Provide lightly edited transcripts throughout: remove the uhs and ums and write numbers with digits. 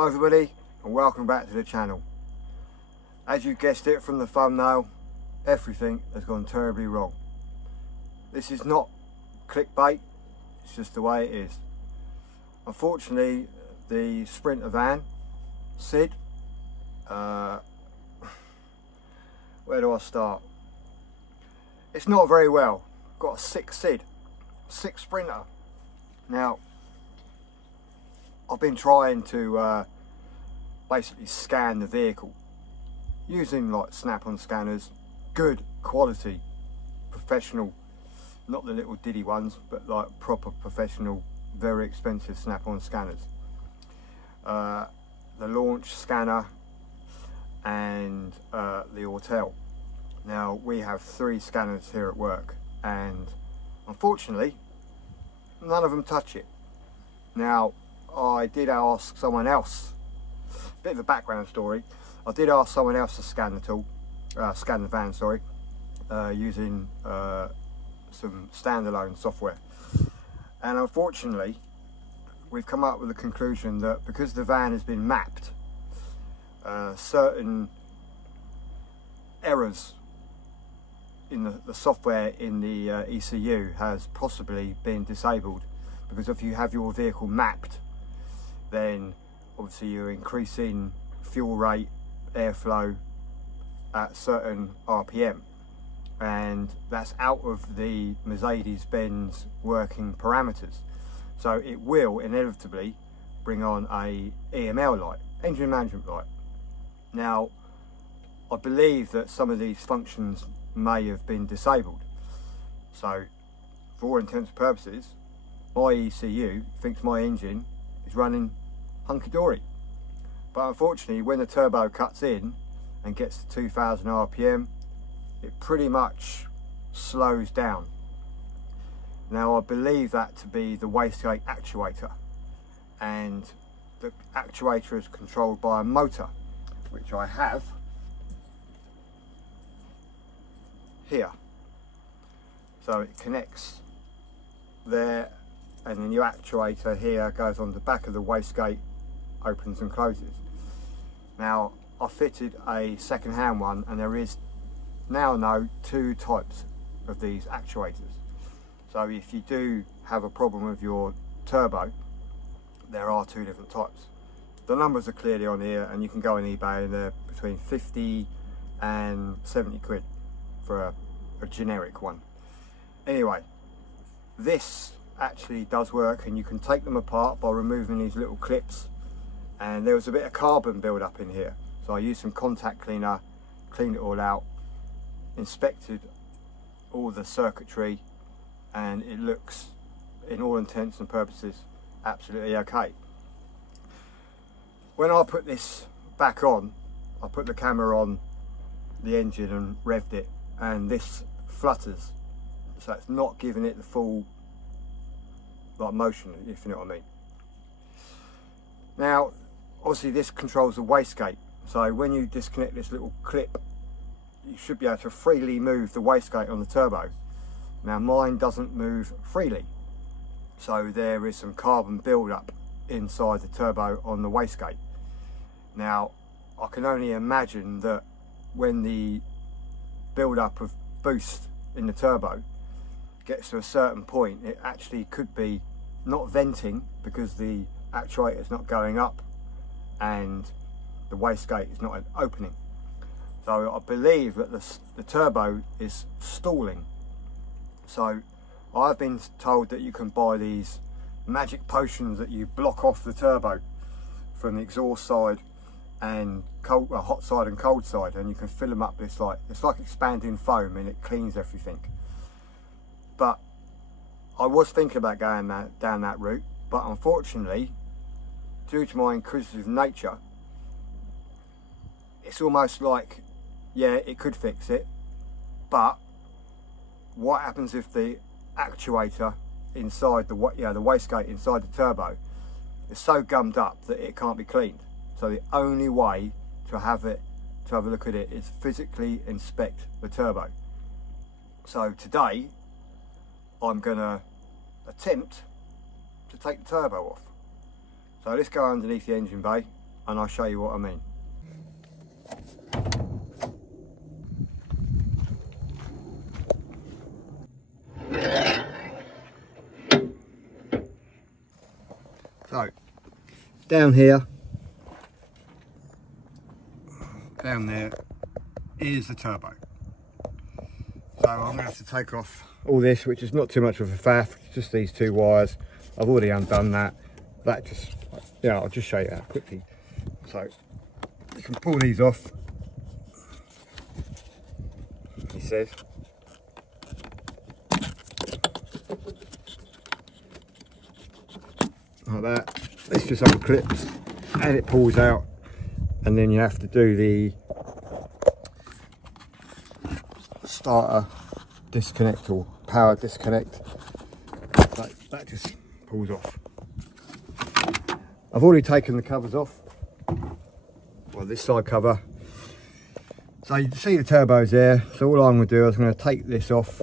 Hi everybody, and welcome back to the channel. As you guessed it from the thumbnail, everything has gone terribly wrong. This is not clickbait, it's just the way it is. Unfortunately, the Sprinter van, SID, where do I start? It's not very well. Got a 6 SID, 6 Sprinter. Now, I've been trying to basically scan the vehicle using like snap-on scanners, good quality, professional, not the little diddy ones, but like proper professional, very expensive snap-on scanners. The launch scanner and the Autel. Now we have 3 scanners here at work, and unfortunately none of them touch it. Now I did ask someone else, bit of a background story, I did ask someone else to scan the tool, scan the van, sorry, using some standalone software. And unfortunately, we've come up with the conclusion that because the van has been mapped, certain errors in the software in the ECU has possibly been disabled, because if you have your vehicle mapped, then obviously you're increasing fuel rate, airflow at certain RPM, and that's out of the Mercedes-Benz working parameters. So it will inevitably bring on a EML light, engine management light. Now, I believe that some of these functions may have been disabled. So for all intents and purposes, my ECU thinks my engine is running hunky-dory. But unfortunately, when the turbo cuts in and gets to 2000 RPM, it pretty much slows down. Now I believe that to be the wastegate actuator, and the actuator is controlled by a motor, which I have here. So it connects there, and then your actuator here goes on the back of the wastegate, opens and closes. Now I fitted a second-hand one, and there is now 2 types of these actuators. So if you do have a problem with your turbo, there are 2 different types. The numbers are clearly on here, and you can go on eBay and they're between 50 and 70 quid for a generic one. Anyway, this actually does work, and you can take them apart by removing these little clips, and there was a bit of carbon build up in here, so I used some contact cleaner, cleaned it all out, inspected all the circuitry, and it looks, in all intents and purposes, absolutely okay. When I put this back on, I put the camera on the engine and revved it, and this flutters, so it's not giving it the full like motion, if you know what I mean. Now obviously this controls the wastegate, so when you disconnect this little clip, you should be able to freely move the wastegate on the turbo. Now mine doesn't move freely, so there is some carbon build-up inside the turbo on the wastegate. Now I can only imagine that when the build-up of boost in the turbo gets to a certain point, it actually could be not venting because the actuator is not going up and the wastegate is not opening. So I believe that the turbo is stalling. So I've been told that you can buy these magic potions that you block off the turbo from the exhaust side and hot side and cold side, and you can fill them up. It's like expanding foam, and it cleans everything. But I was thinking about going down that route, but unfortunately, due to my inquisitive nature, it's almost like, yeah, it could fix it, but what happens if the actuator inside the wastegate inside the turbo is so gummed up that it can't be cleaned? So the only way to have a look at it is physically inspect the turbo. So today I'm gonna attempt to take the turbo off. So let's go underneath the engine bay, and I'll show you what I mean. So, down here, down there is the turbo. So I'm going to have to take off all this, which is not too much of a faff, just these two wires. I've already undone that. That just, yeah, I'll just show you how quickly. So you can pull these off, he says. Like that. This just unclips and it pulls out, and then you have to do the starter disconnect or power disconnect. That just pulls off. I've already taken the covers off, well, this side cover. So you can see the turbos there. So all I'm going to do is I'm going to take this off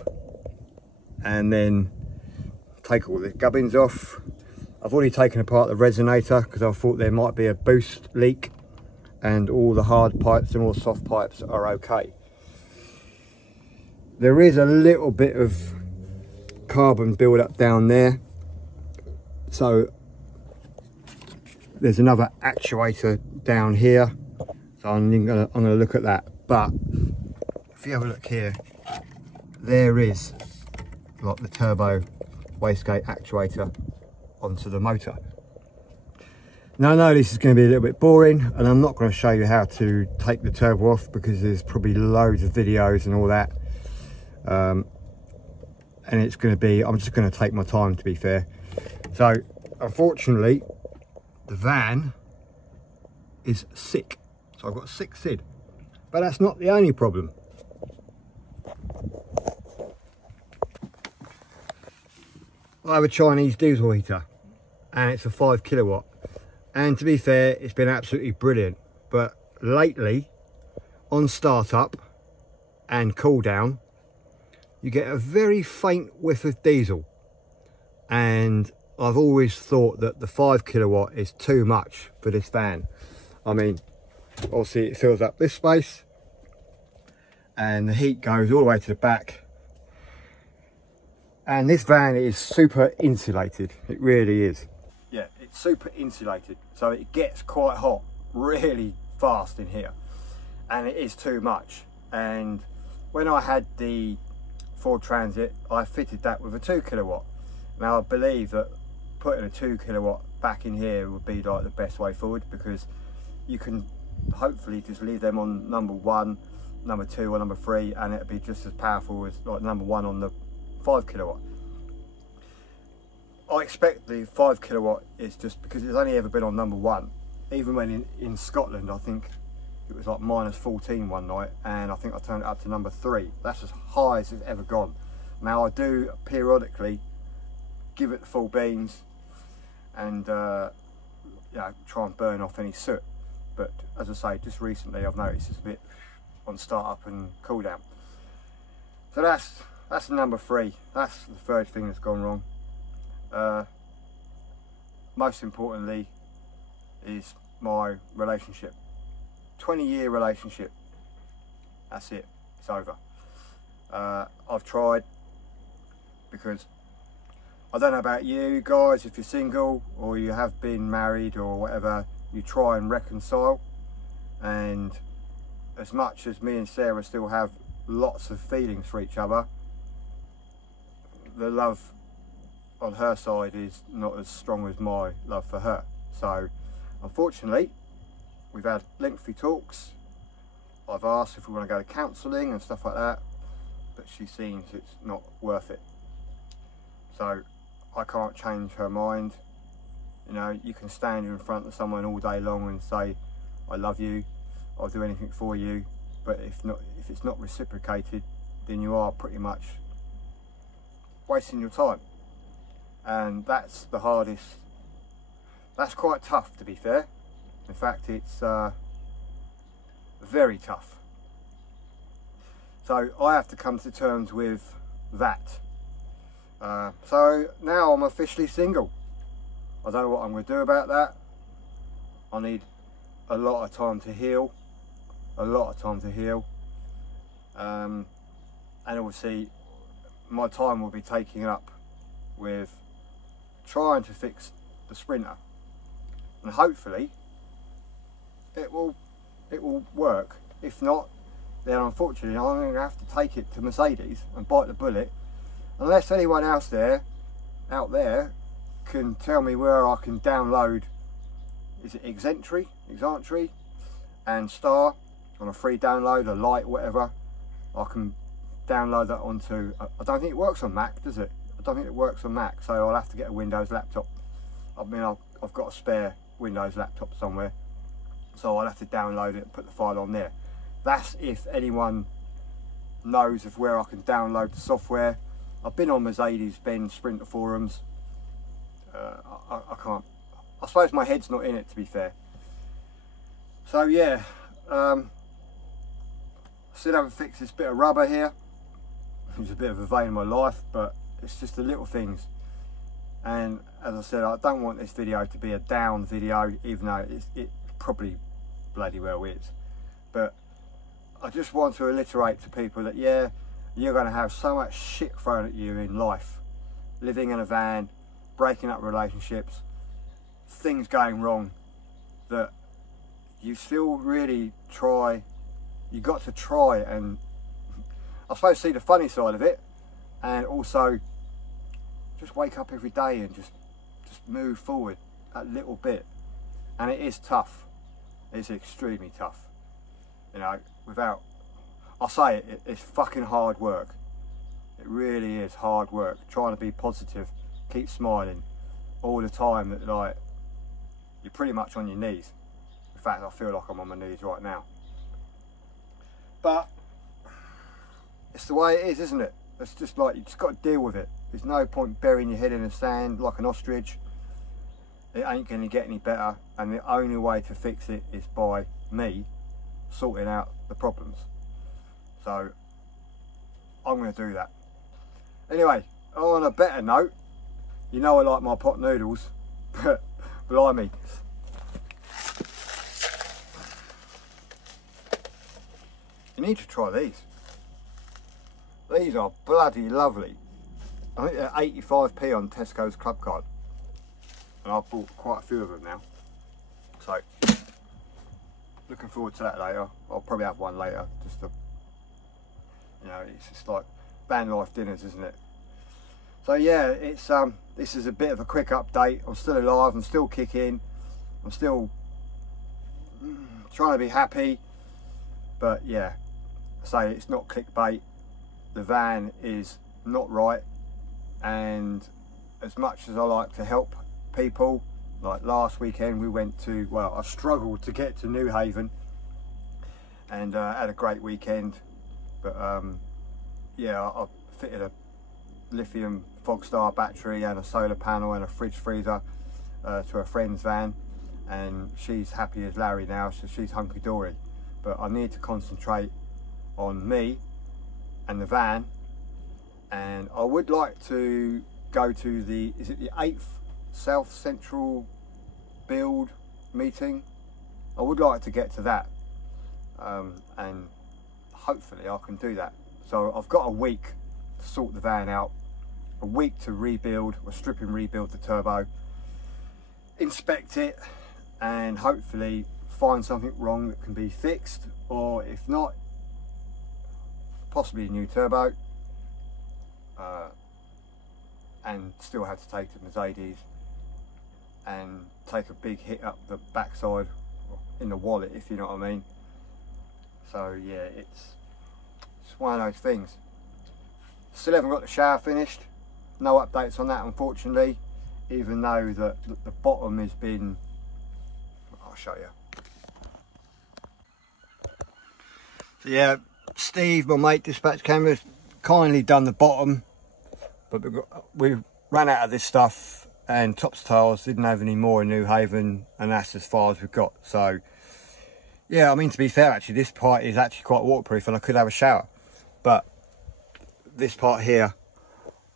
and then take all the gubbins off. I've already taken apart the resonator because I thought there might be a boost leak, and all the hard pipes and all the soft pipes are okay. There is a little bit of carbon build up down there, so there's another actuator down here, so I'm gonna look at that. But if you have a look here, there is like the turbo wastegate actuator onto the motor. Now I know this is going to be a little bit boring, and I'm not going to show you how to take the turbo off because there's probably loads of videos and all that. And it's going to be, I'm just going to take my time, to be fair. So unfortunately the van is sick, so I've got 6 SID, but that's not the only problem. I have a Chinese diesel heater and it's a 5 kilowatt, and to be fair, it's been absolutely brilliant, but lately on startup and cool down you get a very faint whiff of diesel, and I've always thought that the 5 kilowatt is too much for this van. I mean, obviously it fills up this space and the heat goes all the way to the back, and this van is super insulated. It really is. Yeah, it's super insulated, so it gets quite hot really fast in here, and it is too much. And when I had the Ford Transit, I fitted that with a 2 kilowatt. Now I believe that putting a 2 kilowatt back in here would be like the best way forward, because you can hopefully just leave them on number 1, number 2 or number 3, and it'll be just as powerful as like number 1 on the 5 kilowatt. I expect the 5 kilowatt is just because it's only ever been on number 1. Even when in Scotland, I think it was like -14 one night, and I think I turned it up to number 3. That's as high as it's ever gone. Now I do periodically give it the full beans and yeah, try and burn off any soot, but as I say, just recently I've noticed it's a bit on start up and cool down. So that's number 3. That's the third thing that's gone wrong. Most importantly is my relationship. 20-year relationship. That's it. It's over. I've tried, because I don't know about you guys, if you're single or you have been married or whatever, you try and reconcile, and as much as me and Sarah still have lots of feelings for each other, the love on her side is not as strong as my love for her. So unfortunately we've had lengthy talks. I've asked if we want to go to counselling and stuff like that, but she seems it's not worth it. So I can't change her mind. You know, you can stand in front of someone all day long and say, I love you, I'll do anything for you, but if it's not reciprocated, then you are pretty much wasting your time. And that's the hardest. That's quite tough, to be fair. In fact, it's very tough. So I have to come to terms with that. So now I'm officially single. I don't know what I'm going to do about that. I need a lot of time to heal, and obviously my time will be taken up with trying to fix the Sprinter, and hopefully it will work. If not, then unfortunately I'm going to have to take it to Mercedes and bite the bullet, unless anyone else out there can tell me where I can download, is it Exentry and Star on a free download, a light, whatever. I can download that onto, I don't think it works on Mac, does it? I don't think it works on Mac, so I'll have to get a Windows laptop. I mean, I've got a spare Windows laptop somewhere, so I'll have to download it and put the file on there. That's if anyone knows of where I can download the software. I've been on Mercedes-Benz Sprinter forums. I can't. I suppose my head's not in it, to be fair. So yeah, still haven't fixed this bit of rubber here. It's a bit of a vein in my life, but it's just the little things. And as I said, I don't want this video to be a down video, even though it probably bloody well is. But I just want to reiterate to people that, yeah, you're going to have so much shit thrown at you in life. Living in a van, breaking up relationships, things going wrong, that you still really try, you got to try and, I suppose, see the funny side of it, and also just wake up every day and just move forward a little bit. And it is tough. It's extremely tough. You know, without, I'll say it, it's fucking hard work. It really is hard work. Trying to be positive, keep smiling all the time. That, like, you're pretty much on your knees. In fact, I feel like I'm on my knees right now. But it's the way it is, isn't it? It's just like, you just got to deal with it. There's no point burying your head in the sand like an ostrich. It ain't going to get any better, and the only way to fix it is by me sorting out the problems. So I'm going to do that. Anyway, on a better note, you know I like my pot noodles, but blimey, you need to try these. These are bloody lovely. I think they're 85p on Tesco's Club Card, and I've bought quite a few of them now. So looking forward to that later. I'll probably have one later, just to, you know, it's just like van life dinners, isn't it? So yeah, it's this is a bit of a quick update. I'm still alive, I'm still kicking, I'm still trying to be happy, but yeah, say it's not clickbait. The van is not right, and as much as I like to help people, like last weekend we went to, well, I struggled to get to New Haven, and had a great weekend, but yeah, I fitted a lithium Fogstar battery and a solar panel and a fridge freezer to a friend's van, and she's happy as Larry now, so she's hunky-dory. But I need to concentrate on me and the van, and I would like to go to the, is it the 8th South Central build meeting? I would like to get to that, and hopefully I can do that. So I've got a week to sort the van out, a week to rebuild, or strip and rebuild the turbo, inspect it, and hopefully find something wrong that can be fixed, or if not, possibly a new turbo, and still have to take to Mercedes and take a big hit up the backside in the wallet, if you know what I mean. So yeah, it's one of those things. Still haven't got the shower finished, no updates on that unfortunately, even though the bottom has been, I'll show you. So yeah, Steve, my mate, Dispatch Cameras, kindly done the bottom, but we ran out of this stuff, and Tops Tiles didn't have any more in New Haven, and that's as far as we've got. So yeah, I mean, to be fair, actually this part is actually quite waterproof, and I could have a shower, but this part here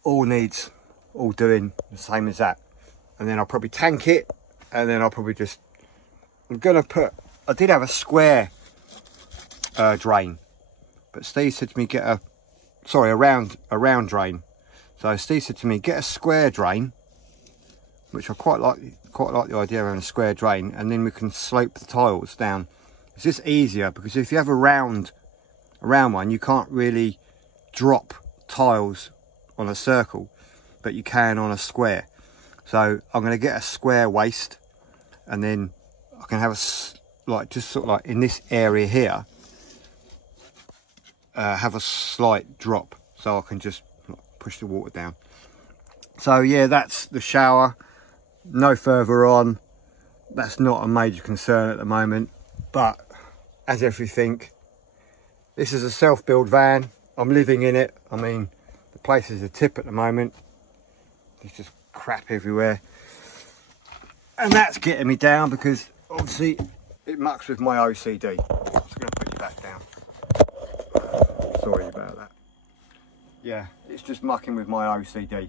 all needs doing the same as that. And then I'll probably tank it, and then I'll probably just, I'm gonna put I did have a square drain, but Steve said to me get a round drain. So Steve said to me get a square drain, which I quite like the idea of having a square drain, and then we can slope the tiles down. It's just easier, because if you have a round one, you can't really drop tiles on a circle, but you can on a square. So I'm going to get a square waste, and then I can have just sort of like in this area here, have a slight drop, so I can just push the water down. So yeah, that's the shower. No further on. That's not a major concern at the moment, but as everything, this is a self-build van. I'm living in it. I mean, the place is a tip at the moment. There's just crap everywhere, and that's getting me down, because obviously it mucks with my OCD. I'm just going to put you back down. Sorry about that. Yeah, it's just mucking with my OCD.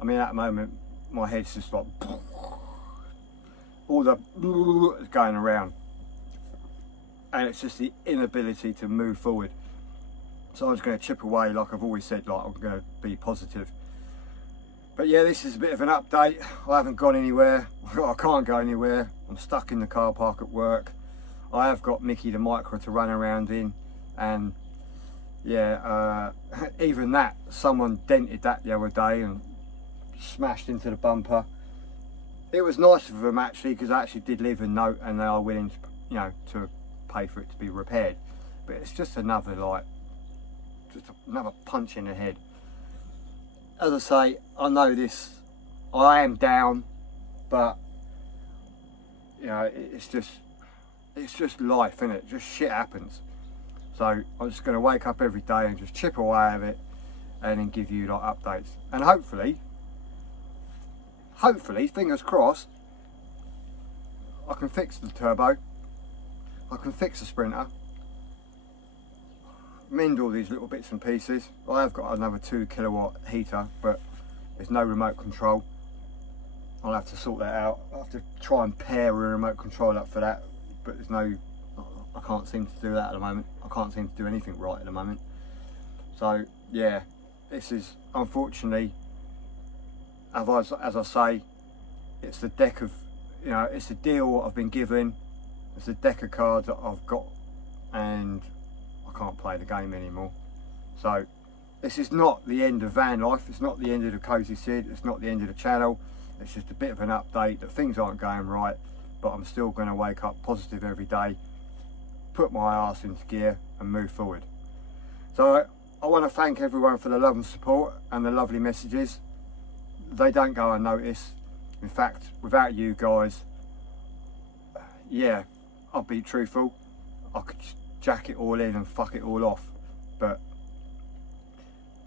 I mean, at the moment my head's just like all the is going around, and it's just the inability to move forward. So I'm just going to chip away, like I've always said, like I'm going to be positive. But yeah, this is a bit of an update. I haven't gone anywhere. I can't go anywhere. I'm stuck in the car park at work. I have got Mickey the Micra to run around in, and yeah, even that, someone dented that the other day and smashed into the bumper. It was nice of them actually, because I actually did leave a note, and they are willing to, you know, to pay for it to be repaired. But it's just another another punch in the head. As I say, I know this, I am down, but you know, it's just life, isn't it? Just shit happens. So I'm just going to wake up every day and just chip away at it, and then give you like updates. And hopefully, fingers crossed, I can fix the turbo, I can fix the Sprinter, mend all these little bits and pieces. I have got another 2 kilowatt heater, but there's no remote control. I'll have to sort that out. I'll have to try and pair a remote control up for that, but there's no, I can't seem to do that at the moment. I can't seem to do anything right at the moment. So yeah, this is unfortunately, as I say, it's the deck of, you know, it's the deal I've been given. It's the deck of cards that I've got, and I can't play the game anymore. So this is not the end of van life. It's not the end of the Cozy Sid. It's not the end of the channel. It's just a bit of an update that things aren't going right, but I'm still going to wake up positive every day, put my arse into gear and move forward. So I want to thank everyone for the love and support and the lovely messages. They don't go unnoticed. In fact, without you guys, yeah, I'll be truthful, I could jack it all in and fuck it all off. But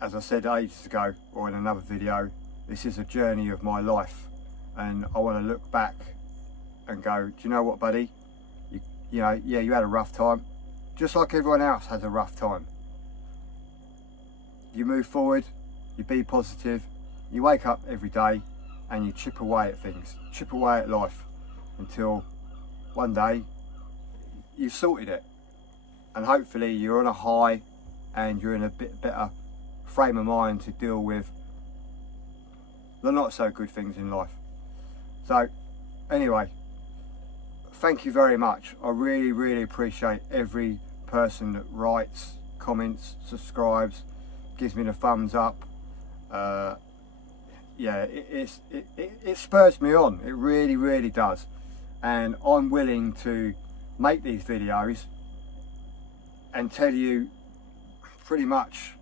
as I said ages ago, or in another video, this is a journey of my life, and I want to look back and go, do you know what, buddy, you know, yeah, you had a rough time, just like everyone else has a rough time. You move forward, you be positive, you wake up every day and you chip away at things, chip away at life, until one day you've sorted it, and hopefully you're on a high and you're in a bit better frame of mind to deal with the not so good things in life. So anyway, thank you very much. I really appreciate every person that writes, comments, subscribes, gives me the thumbs up. Yeah, it spurs me on. It really does, and I'm willing to make these videos and tell you pretty much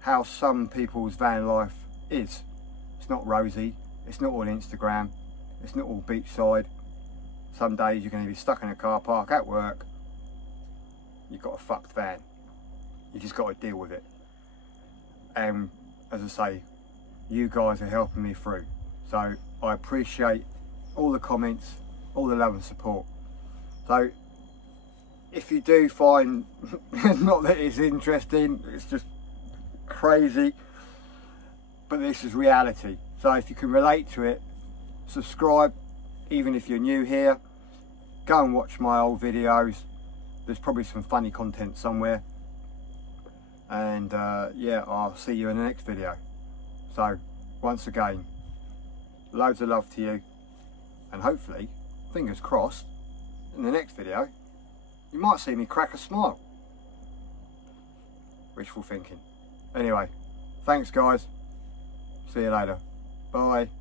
how some people's van life is. It's not rosy, it's not all Instagram, it's not all beachside. Some days you're going to be stuck in a car park at work, you've got a fucked van, you just got to deal with it. And as I say, you guys are helping me through, so I appreciate all the comments, all the love and support. So if you do find not that it's interesting, it's just crazy, but this is reality. So if you can relate to it, subscribe. Even if you're new here, go and watch my old videos. There's probably some funny content somewhere. And yeah, I'll see you in the next video. So once again, loads of love to you, and hopefully, fingers crossed, in the next video you might see me crack a smile. Wishful thinking. Anyway, thanks guys, see you later, bye.